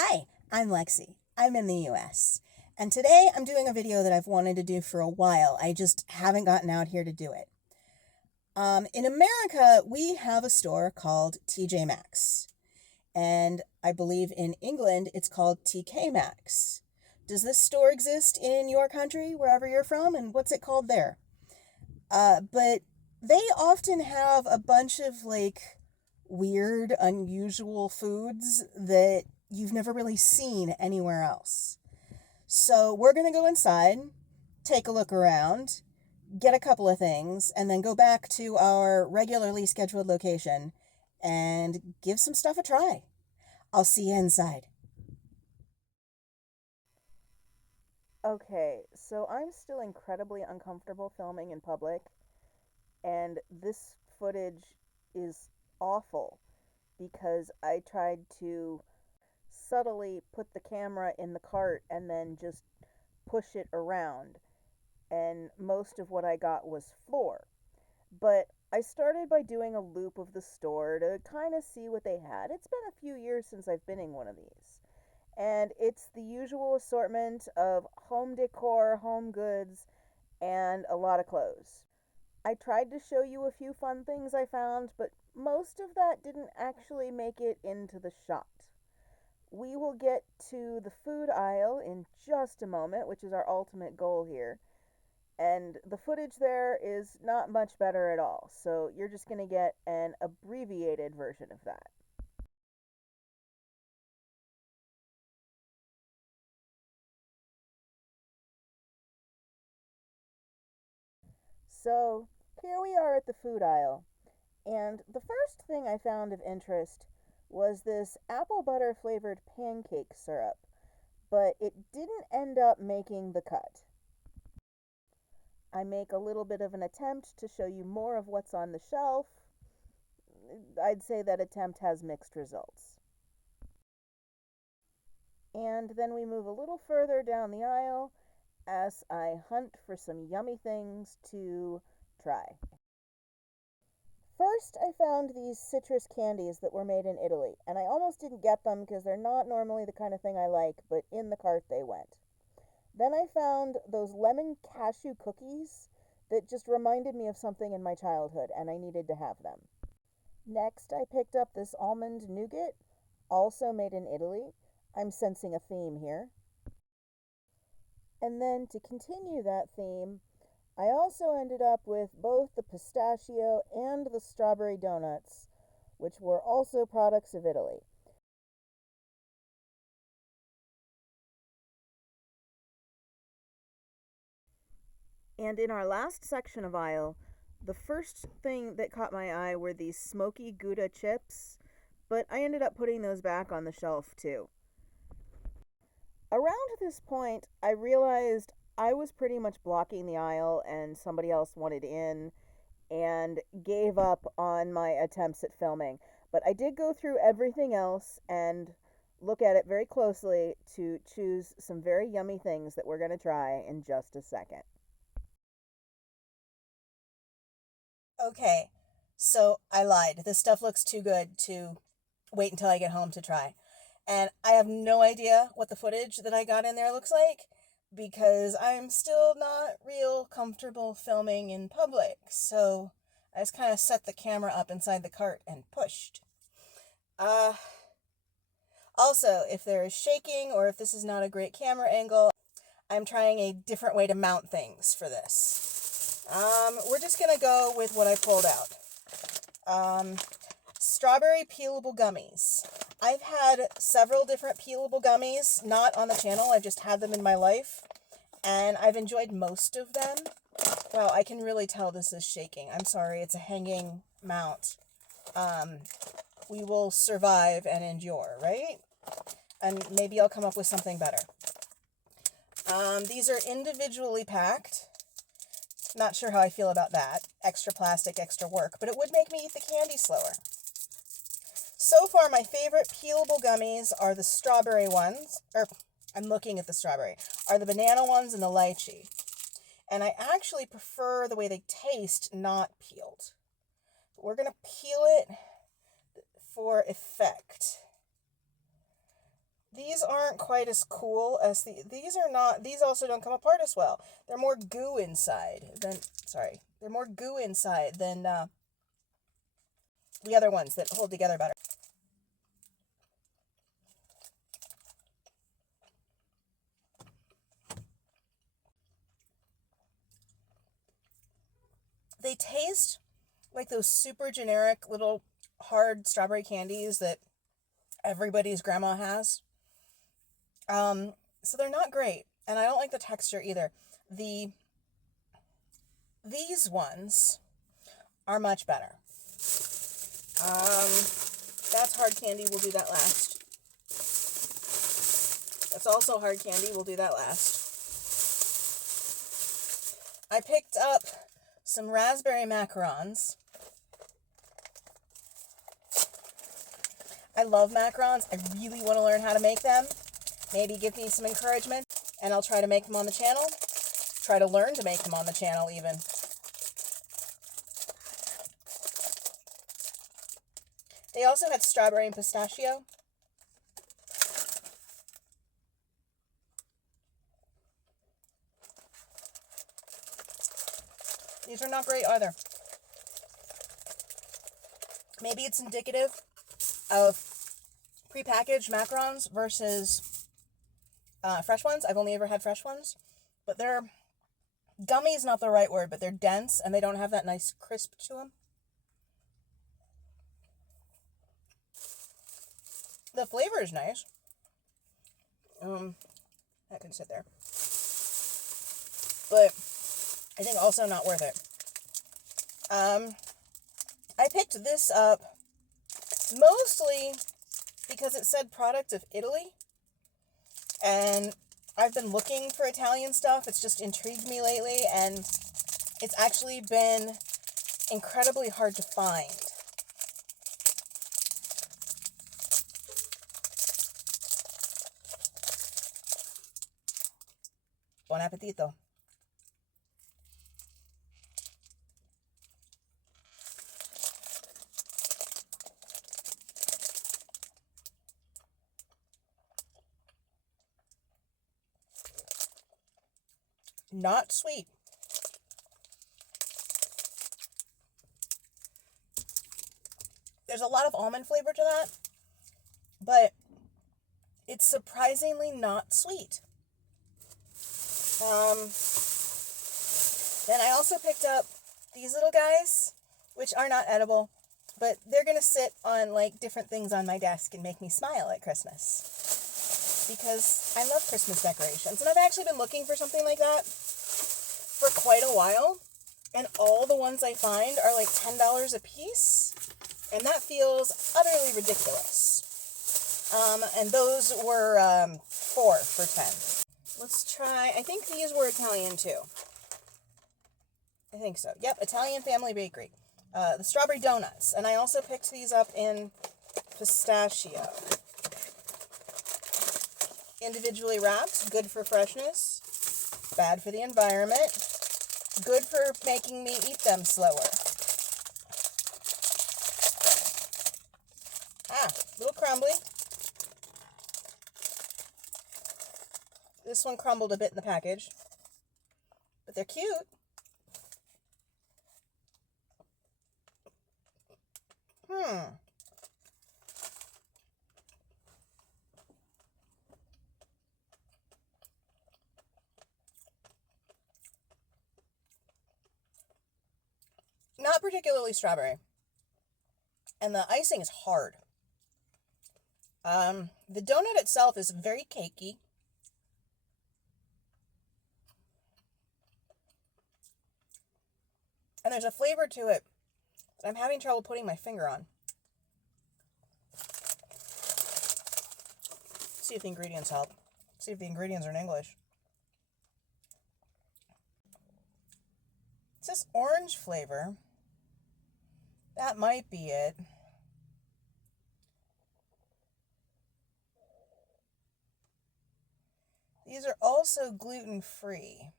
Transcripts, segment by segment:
Hi, I'm Lexi. I'm in the US. And today I'm doing a video that I've wanted to do for a while. I just haven't gotten out here to do it. In America, we have a store called TJ Maxx. And I believe in England, it's called TK Maxx. Does this store exist in your country, wherever you're from? And what's it called there? But they often have a bunch of weird, unusual foods that you've never really seen anywhere else. So we're going to go inside, take a look around, get a couple of things, and then go back to our regularly scheduled location and give some stuff a try. I'll see you inside. Okay, so I'm still incredibly uncomfortable filming in public, and this footage is awful because I tried to subtly put the camera in the cart and then just push it around, and most of what I got was floor. But I started by doing a loop of the store to kind of see what they had. It's been a few years since I've been in one of these. And it's the usual assortment of home decor, home goods, and a lot of clothes. I tried to show you a few fun things I found, but most of that didn't actually make it into the shot. We will get to the food aisle in just a moment, which is our ultimate goal here. And the footage there is not much better at all, so you're just going to get an abbreviated version of that. So, here we are at the food aisle, and the first thing I found of interest was this apple butter flavored pancake syrup, but it didn't end up making the cut. I make a little bit of an attempt to show you more of what's on the shelf. I'd say that attempt has mixed results. And then we move a little further down the aisle as I hunt for some yummy things to try. First, I found these citrus candies that were made in Italy, and I almost didn't get them because they're not normally the kind of thing I like, but in the cart they went. Then I found those lemon cashew cookies that just reminded me of something in my childhood, and I needed to have them. Next, I picked up this almond nougat, also made in Italy. I'm sensing a theme here. And then to continue that theme, I also ended up with both the pistachio and the strawberry donuts, which were also products of Italy. And in our last section of aisle, the first thing that caught my eye were these smoky Gouda chips, but I ended up putting those back on the shelf too. Around this point, I realized I was pretty much blocking the aisle and somebody else wanted in and gave up on my attempts at filming. But I did go through everything else and look at it very closely to choose some very yummy things that we're going to try in just a second. Okay, so I lied. This stuff looks too good to wait until I get home to try. And I have no idea what the footage that I got in there looks like because I'm still not real comfortable filming in public. So I just kind of set the camera up inside the cart and pushed. Also, if there is shaking or if this is not a great camera angle, I'm trying a different way to mount things for this. We're just going to go with what I pulled out. Strawberry peelable gummies. I've had several different peelable gummies, not on the channel, I've just had them in my life, and I've enjoyed most of them. Wow, I can really tell this is shaking. I'm sorry, it's a hanging mount. We will survive and endure, right? And maybe I'll come up with something better. These are individually packed. Not sure how I feel about that. Extra plastic, extra work, but it would make me eat the candy slower. So far, my favorite peelable gummies are the strawberry ones, I'm looking at the strawberry, are the banana ones and the lychee. And I actually prefer the way they taste not peeled. But we're going to peel it for effect. These aren't quite as cool as these also don't come apart as well. They're more goo inside than, they're more goo inside than the other ones that hold together better. They taste like those super generic little hard strawberry candies that everybody's grandma has. So they're not great, and I don't like the texture either. These ones are much better. That's hard candy, we'll do that last. That's also hard candy, we'll do that last. I picked up some raspberry macarons. I love macarons. I really want to learn how to make them. Maybe give me some encouragement, and I'll try to make them on the channel. Try to learn to make them on the channel, even. They also had strawberry and pistachio. These are not great either. Maybe it's indicative of prepackaged macarons versus fresh ones. I've only ever had fresh ones, but they're gummy is not the right word, but they're dense and they don't have that nice crisp to them. The flavor is nice. That can sit there, but I think also not worth it. I picked this up mostly because it said product of Italy, and I've been looking for Italian stuff. It's just intrigued me lately, and it's actually been incredibly hard to find. Buon appetito. Not sweet. There's a lot of almond flavor to that, but it's surprisingly not sweet. Then I also picked up these little guys, which are not edible, but they're going to sit on like different things on my desk and make me smile at Christmas, because I love Christmas decorations, and I've actually been looking for something like that for quite a while, and all the ones I find are like $10 a piece, and that feels utterly ridiculous. And those were 4 for $10. Let's try, I think these were Italian too. I think so. Yep, Italian Family Bakery. The strawberry donuts, and I also picked these up in pistachio. Individually wrapped, good for freshness, bad for the environment, good for making me eat them slower. A little crumbly. This one crumbled a bit in the package, but they're cute. Not particularly strawberry. And the icing is hard. The donut itself is very cakey. And there's a flavor to it that I'm having trouble putting my finger on. See if the ingredients help. See if the ingredients are in English. It says orange flavor. That might be it. These are also gluten-free.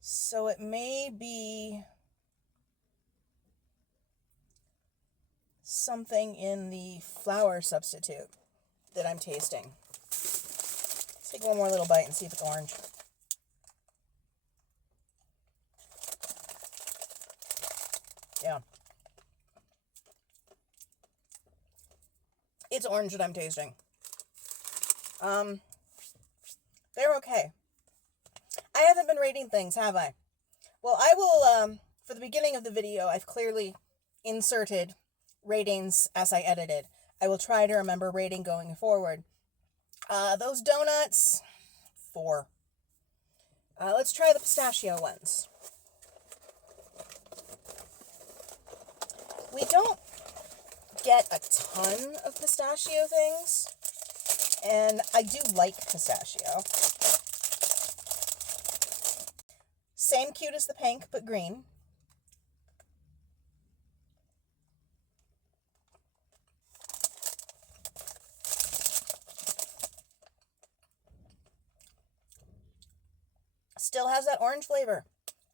So it may be something in the flour substitute that I'm tasting. Let's take one more little bite and see if it's orange. Yeah. It's orange that I'm tasting. They're okay. I haven't been rating things, have I? Well, I will, for the beginning of the video, I've clearly inserted ratings as I edited. I will try to remember rating going forward. Those donuts, 4. Let's try the pistachio ones. We don't get a ton of pistachio things, and I do like pistachio. Same cute as the pink, but green. Still has that orange flavor,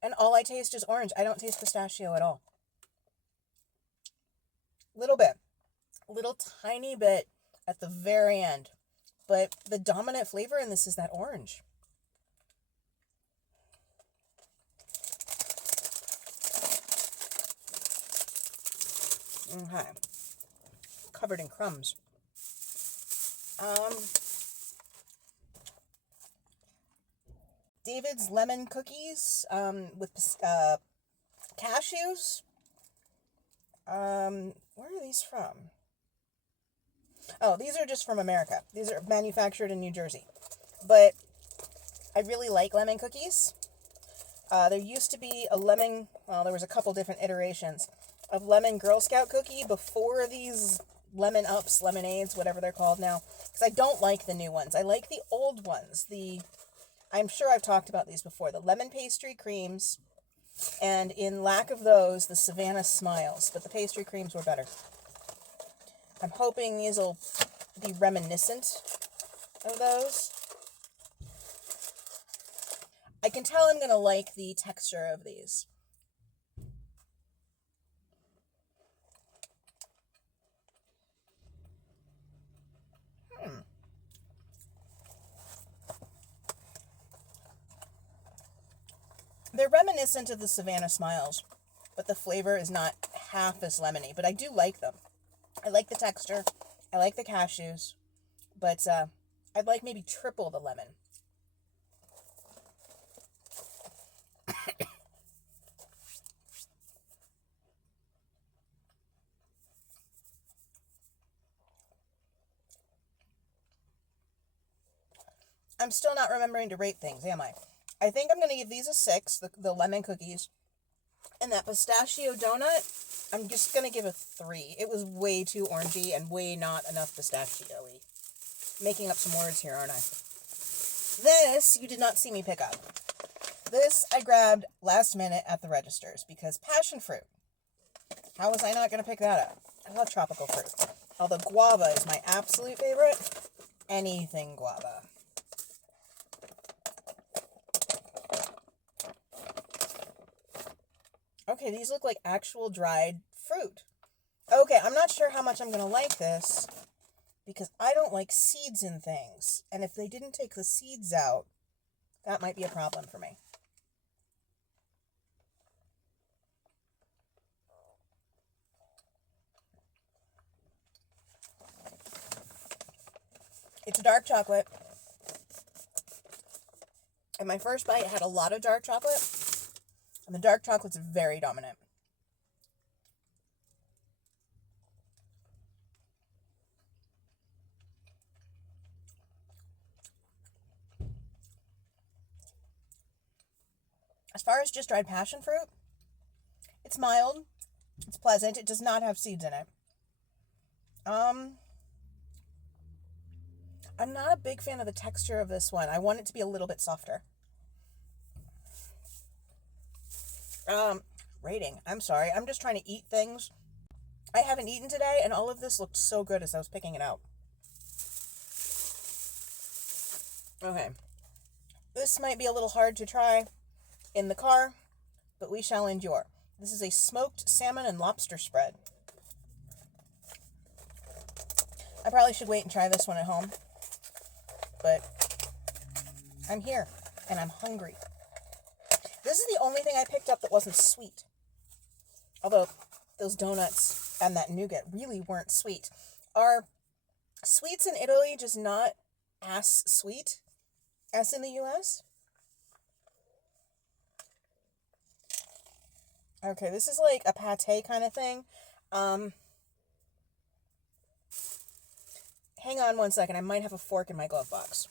and all I taste is orange. I don't taste pistachio at all. Little bit. Little tiny bit at the very end. But the dominant flavor in this is that orange. Okay. Covered in crumbs. David's lemon cookies with cashews. Where are these from? Oh, these are just from America. These are manufactured in New Jersey. But I really like lemon cookies. There used to be a lemon, well, there was a couple different iterations of lemon Girl Scout cookie before these lemon ups, lemonades, whatever they're called now. Because I don't like the new ones. I like the old ones. I'm sure I've talked about these before. The lemon pastry creams, and in lack of those, the Savannah Smiles. But the pastry creams were better. I'm hoping these will be reminiscent of those. I can tell I'm going to like the texture of these. They're reminiscent of the Savannah Smiles, but the flavor is not half as lemony. But I do like them. I like the texture. I like the cashews. But I'd like maybe triple the lemon. I'm still not remembering to rate things, am I? I think I'm going to give these a 6, the lemon cookies. And that pistachio donut, I'm just going to give a 3. It was way too orangey and way not enough pistachio-y. Making up some words here, aren't I? This, you did not see me pick up. This I grabbed last minute at the registers because passion fruit. How was I not going to pick that up? I love tropical fruit. Although guava is my absolute favorite. Anything guava. Okay, these look like actual dried fruit. Okay, I'm not sure how much I'm going to like this because I don't like seeds in things. And if they didn't take the seeds out, that might be a problem for me. It's dark chocolate. And my first bite had a lot of dark chocolate. And the dark chocolate's very dominant. As far as just dried passion fruit, it's mild. It's pleasant. It does not have seeds in it. I'm not a big fan of the texture of this one. I want it to be a little bit softer. Rating. I'm sorry. I'm just trying to eat things. I haven't eaten today, and all of this looked so good as I was picking it out. Okay. This might be a little hard to try in the car, but we shall endure. This is a smoked salmon and lobster spread. I probably should wait and try this one at home. But I'm here, and I'm hungry. This is the only thing I picked up that wasn't sweet. Although, those donuts and that nougat really weren't sweet. Are sweets in Italy just not as sweet as in the US? Okay, this is like a pate kind of thing. Hang on one second. I might have a fork in my glove box.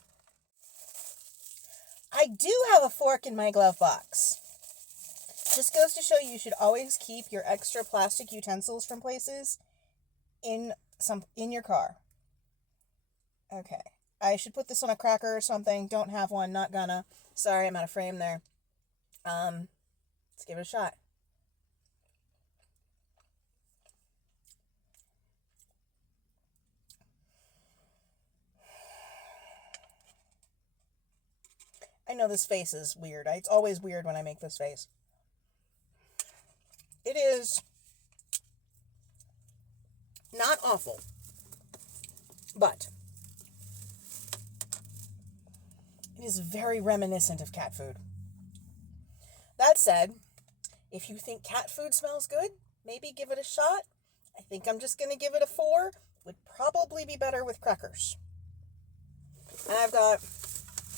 I do have a fork in my glove box. Just goes to show you should always keep your extra plastic utensils from places in your car. Okay. I should put this on a cracker or something. Don't have one. Not gonna. Sorry, I'm out of frame there. Let's give it a shot. I know this face is weird. It's always weird when I make this face. It is not awful, but it is very reminiscent of cat food. That said, if you think cat food smells good, maybe give it a shot. I think I'm just going to give it a 4. Would probably be better with crackers. And I've got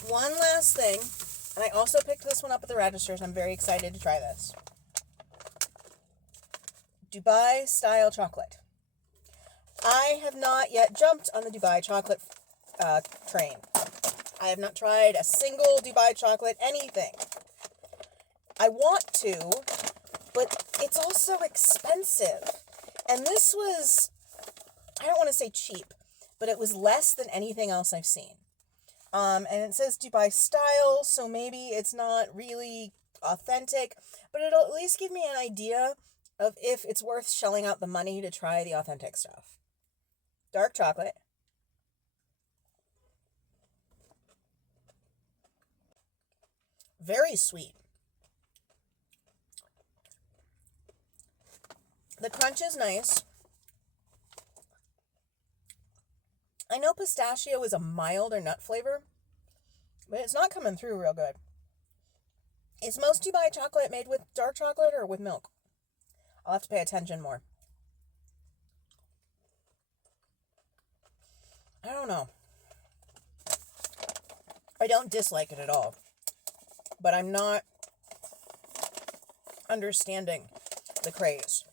one last thing, and I also picked this one up at the registers. I'm very excited to try this. Dubai style chocolate. I have not yet jumped on the Dubai chocolate train. I have not tried a single Dubai chocolate anything. I want to, but it's also expensive. And this was, I don't want to say cheap, but it was less than anything else I've seen. And it says Dubai style, so maybe it's not really authentic, but it'll at least give me an idea of if it's worth shelling out the money to try the authentic stuff. Dark chocolate. Very sweet. The crunch is nice. I know pistachio is a milder nut flavor, but it's not coming through real good. Is most Dubai chocolate made with dark chocolate or with milk? I'll have to pay attention more. I don't know. I don't dislike it at all, but I'm not understanding the craze.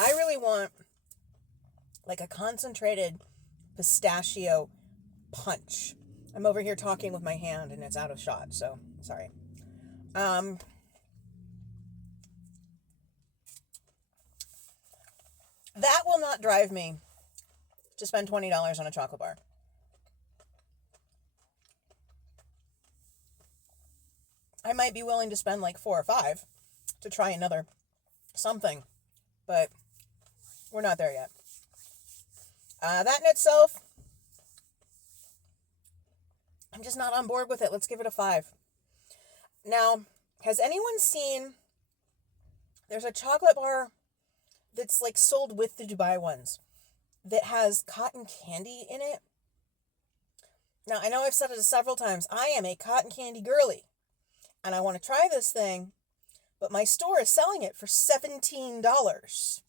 I really want like a concentrated pistachio punch. I'm over here talking with my hand and it's out of shot, so sorry. That will not drive me to spend $20 on a chocolate bar. I might be willing to spend like $4 or $5 to try another something, but we're not there yet. That in itself, I'm just not on board with it. Let's give it a 5. Now, has anyone seen, there's a chocolate bar that's like sold with the Dubai ones that has cotton candy in it. Now, I know I've said it several times. I am a cotton candy girly, and I want to try this thing, but my store is selling it for $17.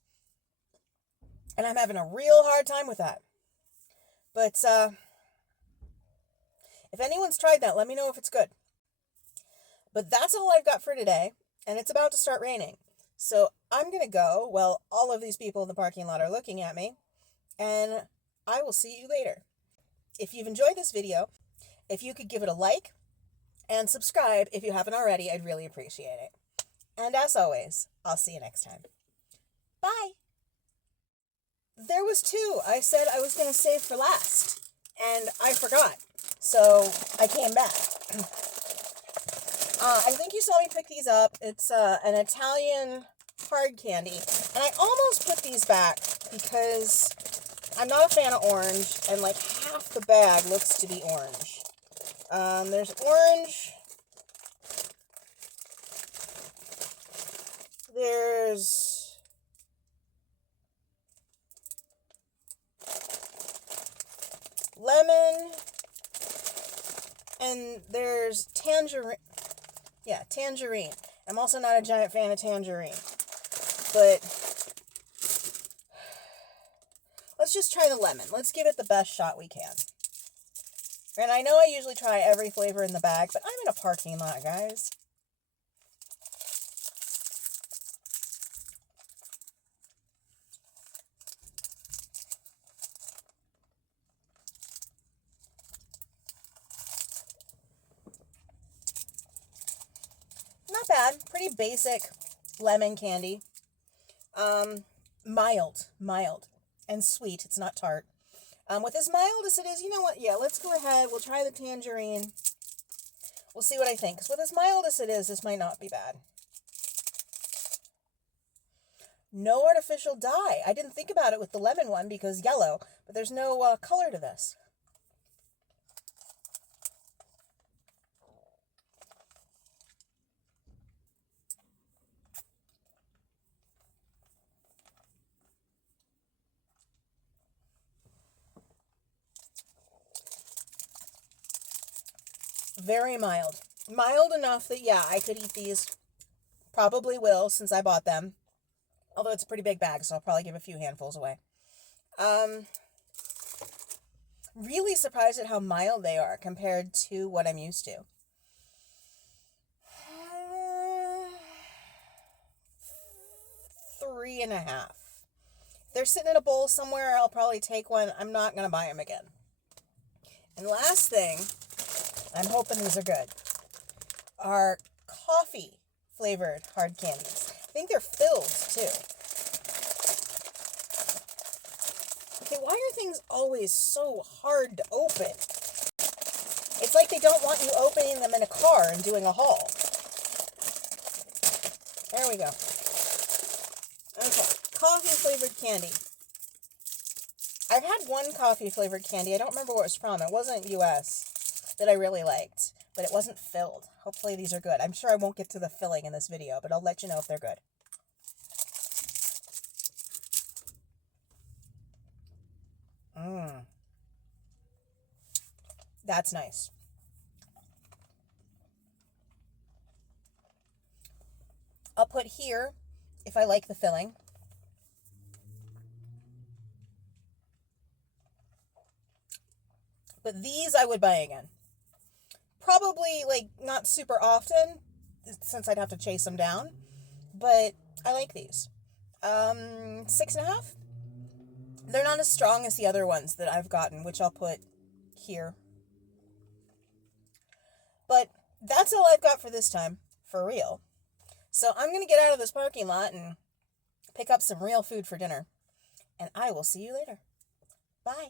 And I'm having a real hard time with that. But if anyone's tried that, let me know if it's good. But that's all I've got for today, and it's about to start raining. So I'm going to go while all of these people in the parking lot are looking at me, and I will see you later. If you've enjoyed this video, if you could give it a like and subscribe if you haven't already, I'd really appreciate it. And as always, I'll see you next time. Bye! There was 2 I said I was going to save for last, and I forgot, so I came back. I think you saw me pick these up. It's an Italian hard candy, and I almost put these back because I'm not a fan of orange, and like half the bag looks to be orange. There's orange. There's lemon, and there's tangerine. Yeah, tangerine. I'm also not a giant fan of tangerine. But let's just try the lemon. Let's give it the best shot we can. And I know I usually try every flavor in the bag, but I'm in a parking lot, guys. Not bad. Pretty basic lemon candy. Mild, and sweet. It's not tart. With as mild as it is, you know what? Yeah, let's go ahead. We'll try the tangerine. We'll see what I think. Because with as mild as it is, this might not be bad. No artificial dye. I didn't think about it with the lemon one because yellow, but there's no color to this. Very mild. Mild enough that, yeah, I could eat these. Probably will, since I bought them. Although it's a pretty big bag, so I'll probably give a few handfuls away. Really surprised at how mild they are compared to what I'm used to. 3.5. If they're sitting in a bowl somewhere, I'll probably take one. I'm not going to buy them again. And last thing, I'm hoping these are good, are coffee flavored hard candies. I think they're filled too. Okay, why are things always so hard to open? It's like they don't want you opening them in a car and doing a haul. There we go. Okay, coffee flavored candy. I've had one coffee flavored candy. I don't remember where it was from. It wasn't US that I really liked, but it wasn't filled. Hopefully these are good. I'm sure I won't get to the filling in this video, but I'll let you know if they're good. That's nice. I'll put here if I like the filling. But these I would buy again. Probably, like, not super often, since I'd have to chase them down. But I like these. 6.5. They're not as strong as the other ones that I've gotten, which I'll put here. But that's all I've got for this time, for real. So I'm going to get out of this parking lot and pick up some real food for dinner. And I will see you later. Bye.